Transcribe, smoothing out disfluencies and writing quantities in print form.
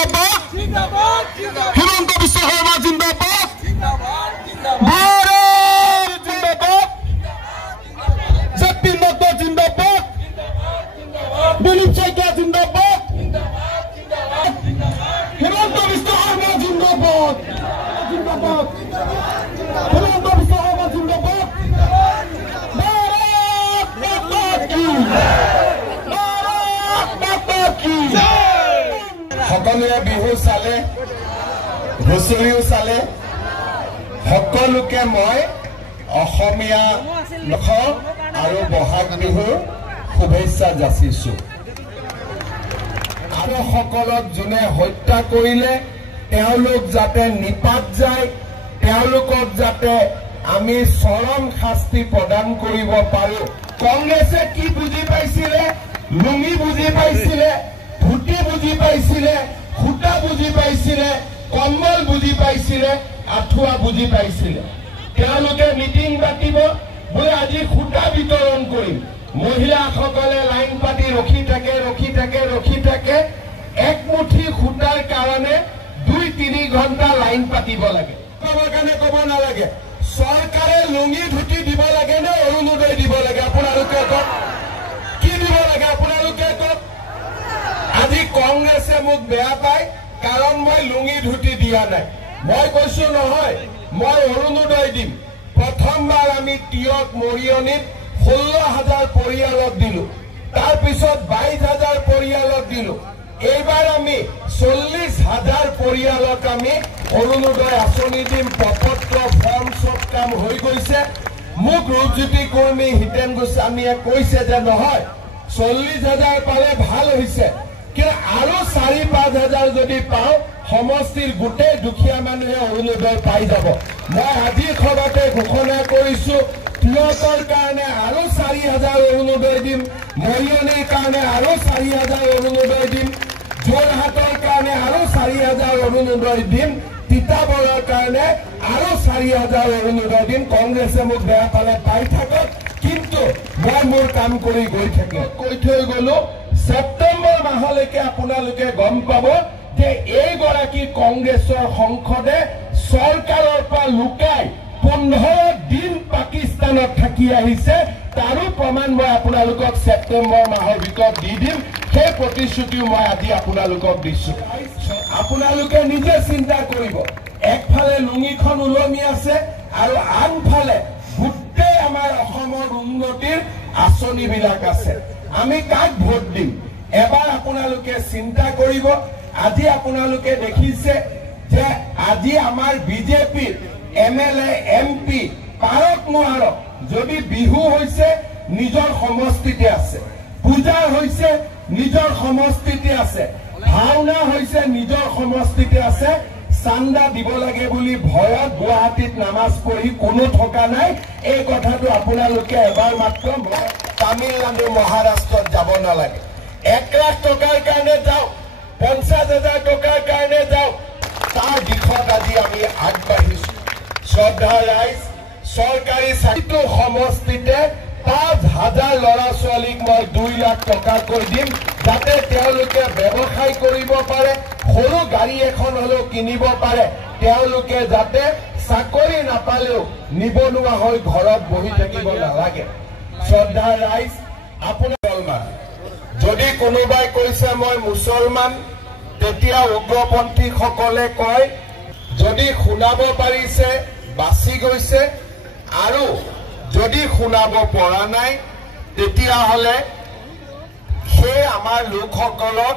জিন্দাবাদ হিমন্ত বিশ্ব শৰ্মা জিন্দাবাদ ভাৰত জিন্দাবাদ জেপি নাড্ডা জিন্দাবাদ দিলীপ শইকীয়া জিন্দাবাদ হিমন্ত বিশ্ব শৰ্মা জিন্দাবাদ জিন্দাবাদ হিমন্ত বিশ্ব শৰ্মা জিন্দাবাদ সকলোৱে বিহু চালে হুঁচৰিও চালে সকলোকে মই অসমীয়া নখ আৰু বহাগ বিহুৰ শুভেচ্ছা যাচিছো আৰু সকলক যোনে হত্যা কৰিলে তেওঁলোক যাতে নিপাত যায় তেওঁলোকক যাতে আমি চৰম শাস্তি প্ৰদান কৰিব পাৰো কংগ্ৰেছে কি বুজি পাইছিলে লুঙি বুজি পাইছিলে ধুতি বুজি পাইছিলে খুটা বুজি পাইছিলে কম্বল বুজি পাইছিলে আঠুৱা বুজি পাইছিলে তেওঁলোকে মিটিং পাতিব বোলে আজি খুটা বিতৰণ কৰিম মহিলাসকলে লাইন পাতি ৰখি থাকে একমুঠি খুটাৰ কাৰণে 2-3 ঘণ্টা লাইন পাতিব লাগে ক'বৰ কাৰণে ক'ব নালাগে চৰকাৰে লুঙি ধুতি দিব লাগে নে অৰুণোদয় দিব লাগে আপোনালোকে কওক কি দিব লাগে আপোনালোকে কওক আজি কংগ্ৰেছে মোক বেয়া পায় কাৰণ মই লুঙি ধুতি দিয়া নাই মই কৈছো নহয় মই অৰুণোদয় দিম প্ৰথমবাৰ আমি তিয়ক মৰিয়নিত 16,000 পৰিয়ালক দিলো তাৰ পিছত 22,000 পৰিয়ালক দিলো এইবাৰ আমি 40,000 পৰিয়ালক আমি অৰুণোদয় আঁচনি দিম প্ৰপত্ৰ ফৰ্ম সব কাম হৈ গৈছে মোক ৰূপজ্যোতি কৰ্মী হিতেন গোস্বামীয়ে কৈছে যে নহয় 40,000 পালে ভাল হৈছে কিন্তু আৰু 4-5,000 যদি পাওঁ সমষ্টিৰ গোটেই দুখীয়া মানুহে অৰুণোদয় পাই যাব মই আজি খবৰতে ঘোষণা কৰিছো তিয়কৰ কাৰণে আৰু 4,000 অৰুণোদয় দিম মৰিয়নিৰ কাৰণে আৰু 4,000 অৰুণোদয় দিম যোৰহাটৰ কাৰণে আৰু 4,000 অৰুণোদয় দিম তিতাবৰৰ কাৰণে আৰু 4,000 অৰুণোদয় দিম কংগ্ৰেছে মোক বেয়া পালে পাই থাকক কিন্তু মই মোৰ কাম কৰি গৈ থাকিম কৈ থৈ গলো সেপ্টেম্বৰ মাহলৈকে আপোনালোকে গম পাব যে এইগৰাকী কংগ্ৰেছৰ সংসদে চৰকাৰৰ পৰা লুকাই 15 দিন পাকিস্তানত থাকি আহিছে তাৰো প্ৰমাণ মই আপোনালোকক সেপ্টেম্বৰ মাহৰ ভিতৰত দি দিম সেই প্ৰতিশ্ৰুতিও মই আজি আপোনালোকক দিছো আপোনালোকে নিজে চিন্তা কৰিব একফালে লুঙিখন উলমি আছে আৰু আনফালে গোটেই আমাৰ অসমৰ উন্নতিৰ আঁচনিবিলাক আছে আমি কাক ভোট দিম এবাৰ আপোনালোকে চিন্তা কৰিব আজি আপোনালোকে দেখিছে যে আজি আমাৰ বিজেপিৰ এমএলএ এমপি পাৰক নোৱাৰক যদি বিহু হৈছে নিজৰ সমষ্টিতে আছে পূজা হৈছে নিজৰ সমষ্টিতে আছে ভাওনা হৈছে নিজৰ সমষ্টিতে আছে চান্দা দিব লাগে বুলি ভয়ত গুৱাহাটীত নামাজ পঢ়ি কোনো থকা নাই এই কথাটো আপোনালোকে এবাৰ মাত্ৰ তামিলনাডু মহাৰাষ্ট্ৰত যাব নালাগে 1 লাখ টকাৰ কাৰণে যাওক 50,000 টকাৰ কাৰণে যাওক তাৰ দিশত আজি আমি আগবাঢ়িছো শ্ৰদ্ধা ৰাইজ চৰকাৰী চাকৰি সমষ্টিতে 5,000 ল'ৰা ছোৱালীক মই 2 লাখ টকাকৈ দিম যাতে তেওঁলোকে ব্যৱসায় কৰিব পাৰে সৰু গাড়ী এখন হলেও কিনিব পাৰে তেওঁলোকে যাতে চাকৰি নাপালেও নিবনুৱা হৈ ঘৰত বহি থাকিব নালাগে শ্ৰদ্ধা ৰাইজ আপোনাৰ যদি কোনোবাই কৈছে মই মুছলমান তেতিয়া উগ্ৰপন্থীসকলে কয় যদি শুনাব পাৰিছে বাছি গৈছে আৰু যদি শুনাব পৰা নাই তেতিয়াহলে সেই আমাৰ লোকসকলক